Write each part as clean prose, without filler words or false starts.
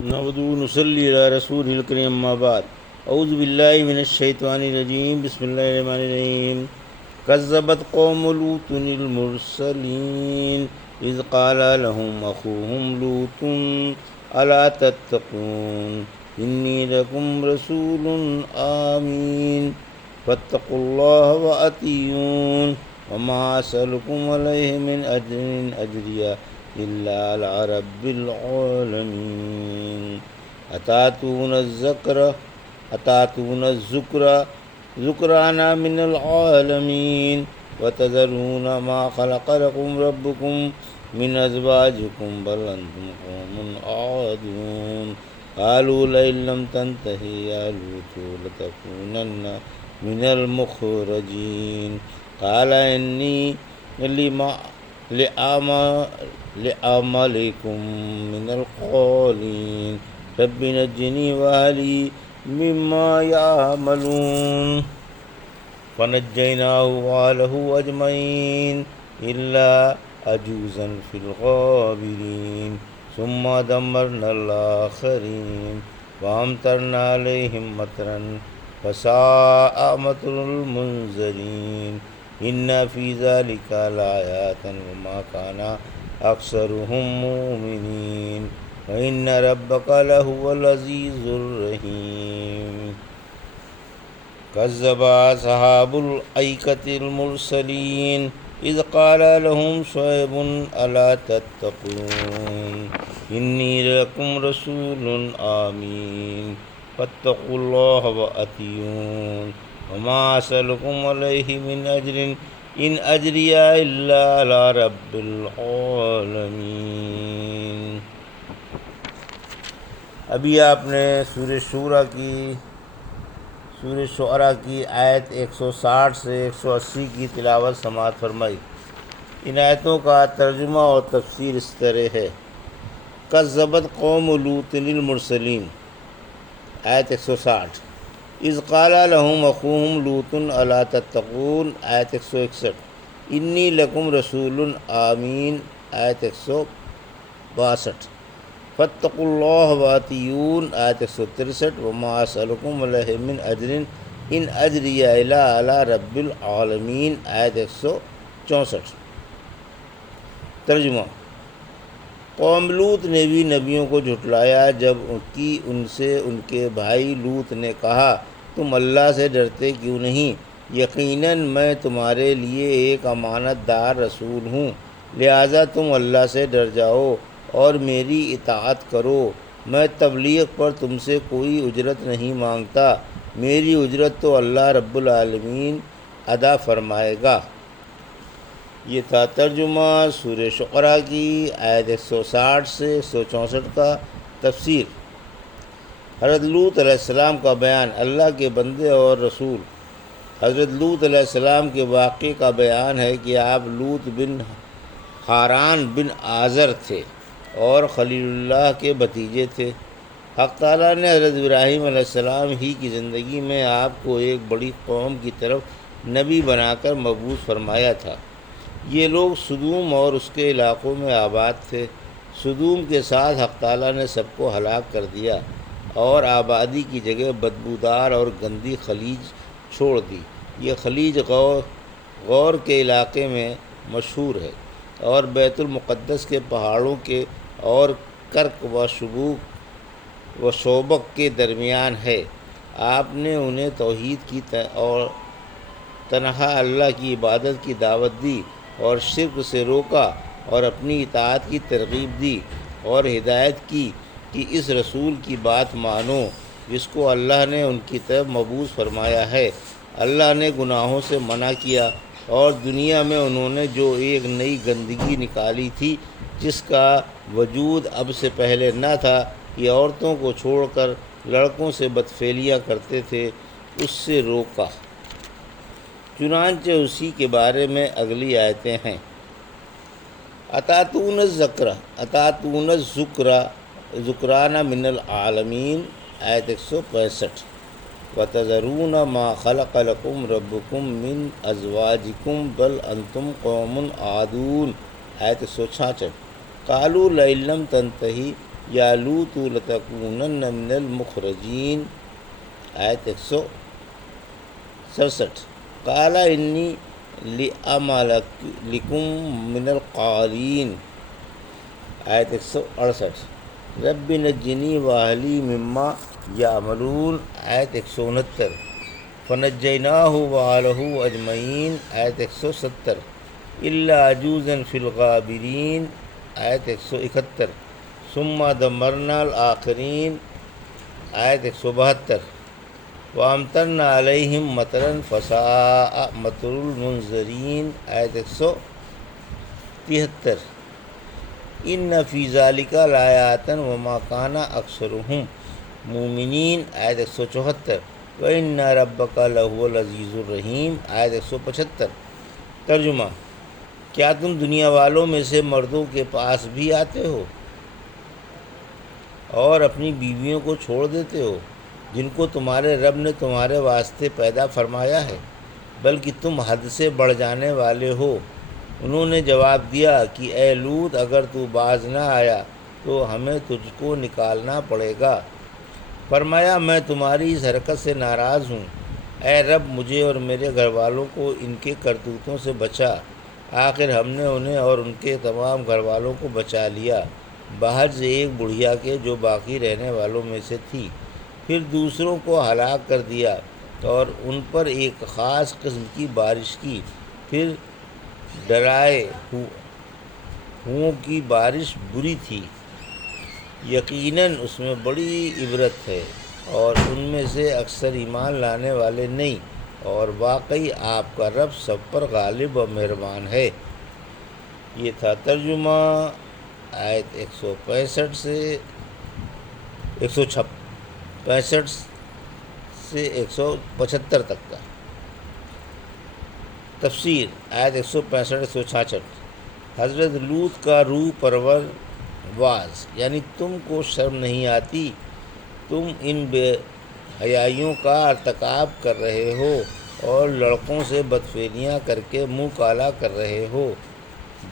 نعوذ نصلی علی رسول الکریم اما بعد اعوذ باللہ من الشیطان الرجیم بسم اللہ الرحمن الرحیم کذبت قوم لوط المرسلین اذ قال لهم اخوهم لوط الا تتقون انی لکم رسول آمین فاتقوا اللہ وأطیعون وما اسألکم علیہ من اجر اجریہ إلا على رب العالمين أتاتون الذكر ذكرانا من العالمين وتذرون ما خلق لكم ربكم من أزواجكم بل أنتم قوم عادون قالوا لئن لم تنته يا لوط لتكونن من المخرجين قال إني لعملكم من القالين رب نجني وأهلي مما يعملون فنجيناه وأهله أجمعين إلا عجوزا في الغابرين ثم دمرنا الآخرين وأمطرنا عليهم مطرا فساء مطر المنذرين إن في ذلك لآيات وما كان أكثرهم مؤمنين وإن ربك لهو العزيز الرحيم كذب أصحاب الأيكة المرسلين إذ قال لهم شعيب ألا تتقون إني لكم رسول آمين فاتقوا الله وأطيعون وما أسألكم عليه من أجر إن أجري إلا على رب العالمين۔ ابھی آپ نے سورہ شعراء کی آیت 160 سے 180 کی تلاوت سماعت فرمائی۔ ان آیتوں کا ترجمہ اور تفسیر اس طرح ہے۔ کذبت قوم لوط المرسلین، آیت 160۔ اذ قال لهم اخوهم لوط الا تتقون، آیت 161۔ انی لکم رسول آمین، آیت 162۔ فاتقوا اللہ وأطیعون، آیت 163۔ وما اسألکم علیہ من اجر ان اجری الا علی رب العالمین، آیت 164۔ ترجمہ: قوم لوط نے بھی نبیوں کو جھٹلایا جب ان سے ان کے بھائی لوط نے کہا تم اللہ سے ڈرتے کیوں نہیں؟ یقیناً میں تمہارے لیے ایک امانت دار رسول ہوں، لہٰذا تم اللہ سے ڈر جاؤ اور میری اطاعت کرو۔ میں تبلیغ پر تم سے کوئی اجرت نہیں مانگتا، میری اجرت تو اللہ رب العالمین ادا فرمائے گا۔ یہ تھا ترجمہ سورہ شعراء کی آیت 160 سے 164 کا تفسیر۔ حضرت لوط علیہ السلام کا بیان۔ اللہ کے بندے اور رسول حضرت لوط علیہ السلام کے واقعے کا بیان ہے کہ آپ لوط بن حاران بن آزر تھے اور خلیل اللہ کے بھتیجے تھے۔ حق تعالیٰ نے حضرت ابراہیم علیہ السلام ہی کی زندگی میں آپ کو ایک بڑی قوم کی طرف نبی بنا کر مبعوث فرمایا تھا۔ یہ لوگ سدوم اور اس کے علاقوں میں آباد تھے۔ سدوم کے ساتھ حق تعالیٰ نے سب کو ہلاک کر دیا اور آبادی کی جگہ بدبودار اور گندی خلیج چھوڑ دی۔ یہ خلیج غور کے علاقے میں مشہور ہے اور بیت المقدس کے پہاڑوں کے اور کرک و شوبک کے درمیان ہے۔ آپ نے انہیں توحید کی اور تنہا اللہ کی عبادت کی دعوت دی اور شرک سے روکا اور اپنی اطاعت کی ترغیب دی اور ہدایت کی کہ اس رسول کی بات مانو جس کو اللہ نے ان کی طرف مبعوث فرمایا ہے۔ اللہ نے گناہوں سے منع کیا اور دنیا میں انہوں نے جو ایک نئی گندگی نکالی تھی جس کا وجود اب سے پہلے نہ تھا، یہ عورتوں کو چھوڑ کر لڑکوں سے بدفعلیاں کرتے تھے، اس سے روکا۔ چنانچہ اسی کے بارے میں اگلی آیتیں ہیں۔ اتاتون الذکر ذکرانا من العالمین، آیت 165۔ وتذرون ما خلق لكم ربكم من ازواجكم بل انتم قوم عادون، آیت 166۔ قالوا لئن لم تنتهي یا لوط لتکونن من المخرجین، آیت 167۔ قال انی لعملکم من القالین، آیت 168۔ رب نجنی واہلی مما یعملون، آیت 169۔ فنجیناہ وآلہ اجمعین، آیت 170۔ الا عجوزا فی الغابرین، آیت 171۔ ثم دمرنا الآخرین، آیت 172۔ وامطرنا علیہم مطرا فساء مطر المنذرین، آیت 173۔ ان فی ذلک لآیات وما کان اکثرهم مومنین، آیت 174۔ وان ربک لہو العزیز الرحیم، آیت 175۔ ترجمہ: کیا تم دنیا والوں میں سے مردوں کے پاس بھی آتے ہو اور اپنی بیویوں کو چھوڑ دیتے ہو جن کو تمہارے رب نے تمہارے واسطے پیدا فرمایا ہے، بلکہ تم حد سے بڑھ جانے والے ہو۔ انہوں نے جواب دیا کہ اے لوط، اگر تو باز نہ آیا تو ہمیں تجھ کو نکالنا پڑے گا۔ فرمایا میں تمہاری اس حرکت سے ناراض ہوں، اے رب مجھے اور میرے گھر والوں کو ان کے کرتوتوں سے بچا۔ آخر ہم نے انہیں اور ان کے تمام گھر والوں کو بچا لیا، باہر سے ایک بڑھیا کے جو باقی رہنے والوں میں سے تھی۔ پھر دوسروں کو ہلاک کر دیا اور ان پر ایک خاص قسم کی بارش کی، پھر ڈرائے ہوں کی بارش بری تھی۔ یقیناً اس میں بڑی عبرت ہے، اور ان میں سے اکثر ایمان لانے والے نہیں، اور واقعی آپ کا رب سب پر غالب و مہربان ہے۔ یہ تھا ترجمہ آیت 165 سے 175 تک کا۔ تفسیر آیت 165-166۔ حضرت لوط کا روح پرور واز، یعنی تم کو شرم نہیں آتی؟ تم ان بے حیائیوں کا ارتکاب کر رہے ہو اور لڑکوں سے بدفعلیاں کر کے منہ کالا کر رہے ہو۔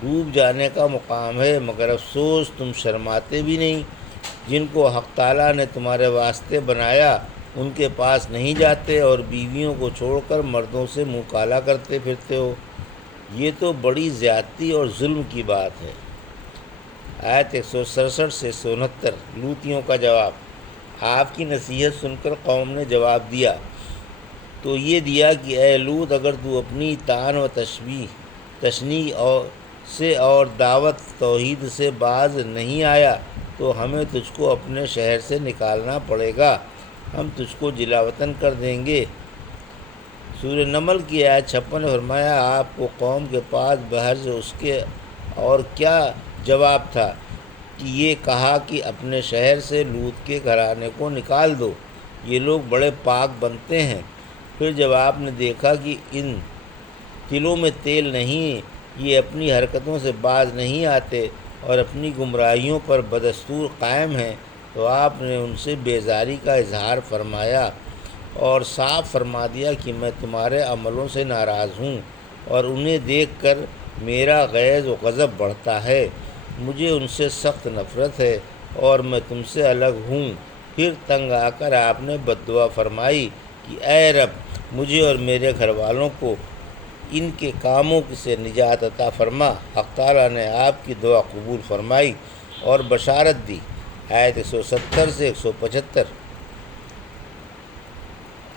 ڈوب جانے کا مقام ہے، مگر افسوس تم شرماتے بھی نہیں۔ جن کو حق تعالیٰ نے تمہارے واسطے بنایا ان کے پاس نہیں جاتے اور بیویوں کو چھوڑ کر مردوں سے منہ کالا کرتے پھرتے ہو۔ یہ تو بڑی زیادتی اور ظلم کی بات ہے۔ آیت 167 سے 169۔ لوطیوں کا جواب۔ آپ کی نصیحت سن کر قوم نے جواب دیا تو یہ دیا کہ اے لوط، اگر تو اپنی طعن و تشنیع سے اور دعوت توحید سے باز نہیں آیا تو ہمیں تجھ کو اپنے شہر سے نکالنا پڑے گا، ہم تجھ کو جلا وطن کر دیں گے۔ سورہ نمل کی آیت 56 نے فرمایا آپ کو قوم کے پاس بہر سے اس کے اور کیا جواب تھا کہ یہ کہا کہ اپنے شہر سے لوط کے گھرانے کو نکال دو، یہ لوگ بڑے پاک بنتے ہیں۔ پھر جب آپ نے دیکھا کہ ان دلوں میں تیل نہیں، یہ اپنی حرکتوں سے باز نہیں آتے اور اپنی گمراہیوں پر بدستور قائم ہیں، تو آپ نے ان سے بیزاری کا اظہار فرمایا اور صاف فرما دیا کہ میں تمہارے عملوں سے ناراض ہوں اور انہیں دیکھ کر میرا غیظ و غضب بڑھتا ہے، مجھے ان سے سخت نفرت ہے اور میں تم سے الگ ہوں۔ پھر تنگ آ کر آپ نے بد دعا فرمائی کہ اے رب مجھے اور میرے گھر والوں کو ان کے کاموں سے نجات عطا فرما۔ حق تعالیٰ نے آپ کی دعا قبول فرمائی اور بشارت دی۔ آیت 170 سے 175۔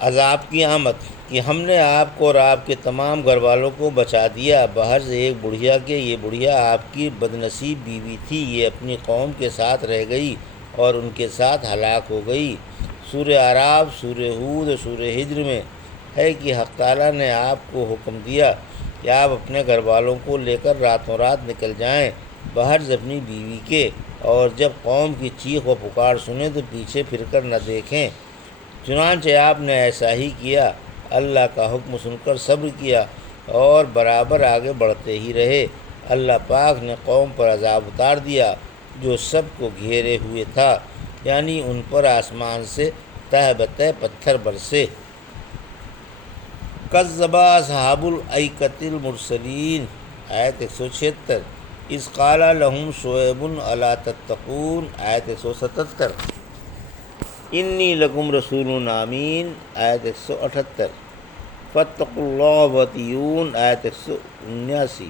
عذاب کی آمد، کہ ہم نے آپ کو اور آپ کے تمام گھر والوں کو بچا دیا، باہر سے ایک بڑھیا کے۔ یہ بڑھیا آپ کی بدنصیب بیوی تھی، یہ اپنی قوم کے ساتھ رہ گئی اور ان کے ساتھ ہلاک ہو گئی۔ سورہ اعراف، سورہ ہود اور سورہ ہجر میں ہے کہ حق تعالیٰ نے آپ کو حکم دیا کہ آپ اپنے گھر والوں کو لے کر راتوں رات نکل جائیں باہر سے اپنی بیوی کے، اور جب قوم کی چیخ و پکار سنیں تو پیچھے پھر کر نہ دیکھیں۔ چنانچہ آپ نے ایسا ہی کیا، اللہ کا حکم سن کر صبر کیا اور برابر آگے بڑھتے ہی رہے۔ اللہ پاک نے قوم پر عذاب اتار دیا جو سب کو گھیرے ہوئے تھا، یعنی ان پر آسمان سے تہ بتہ پتھر برسے۔ کذب اصحاب الایکۃ المرسلین، آیت 176۔ اذ قال لهم شعیب الا تتقون آیت 177، انی لکم رسول امین آیت 178، فاتقوا اللہ واتقون آیت 179،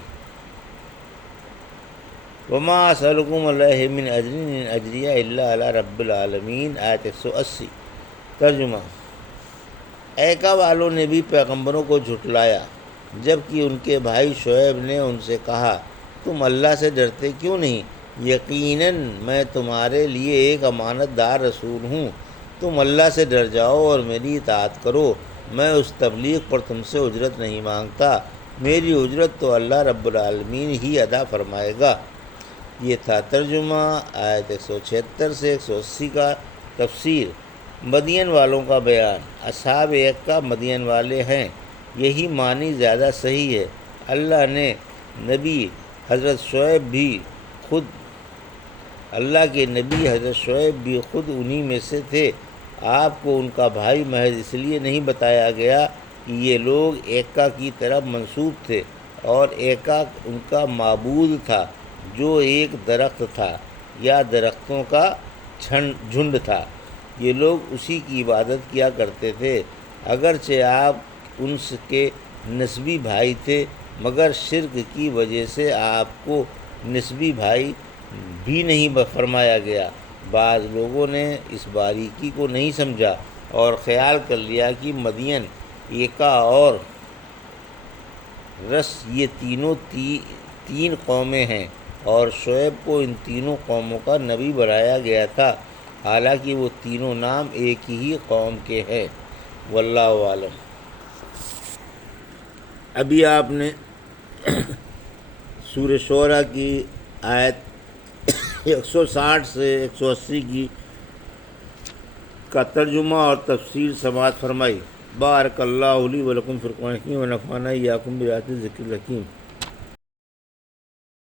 وما اسألکم علیہ من اجر ان اجریہ الا علی رب العالمین آیت 180۔ ترجمہ: ایکا والوں نے بھی پیغمبروں کو جھٹلایا جبکہ ان کے بھائی شعیب نے ان سے کہا تم اللہ سے ڈرتے کیوں نہیں؟ یقیناً میں تمہارے لیے ایک امانت دار رسول ہوں، تم اللہ سے ڈر جاؤ اور میری اطاعت کرو، میں اس تبلیغ پر تم سے اجرت نہیں مانگتا، میری اجرت تو اللہ رب العالمین ہی ادا فرمائے گا۔ یہ تھا ترجمہ آیت 176 سے 180 کا۔ تفسیر: مدین والوں کا بیان۔ اصحاب ایکا مدین والے ہیں، یہی معنی زیادہ صحیح ہے۔ اللہ کے نبی حضرت شعیب بھی خود انہی میں سے تھے۔ آپ کو ان کا بھائی محض اس لیے نہیں بتایا گیا کہ یہ لوگ ایکا کی طرف منسوب تھے اور ایکا ان کا معبود تھا جو ایک درخت تھا یا درختوں کا جھنڈ تھا۔ یہ لوگ اسی کی عبادت کیا کرتے تھے، اگرچہ آپ ان کے نسبی بھائی تھے، مگر شرک کی وجہ سے آپ کو نسبی بھائی بھی نہیں فرمایا گیا۔ بعض لوگوں نے اس باریکی کو نہیں سمجھا اور خیال کر لیا کہ مدین، ایکا اور رس یہ تینوں تین قومیں ہیں اور شعیب کو ان تینوں قوموں کا نبی بنایا گیا تھا، حالانکہ وہ تینوں نام ایک ہی قوم کے ہیں۔ واللہ عالم۔ ابھی آپ نے سورہ شعراء کی آیت 160 سے 180 کا ترجمہ اور تفسیر سماعت فرمائی۔ بارک اللہ لی و لکم فی القرآن الحکیم و نفعنی وایاکم بآیات الذکر الحکیم۔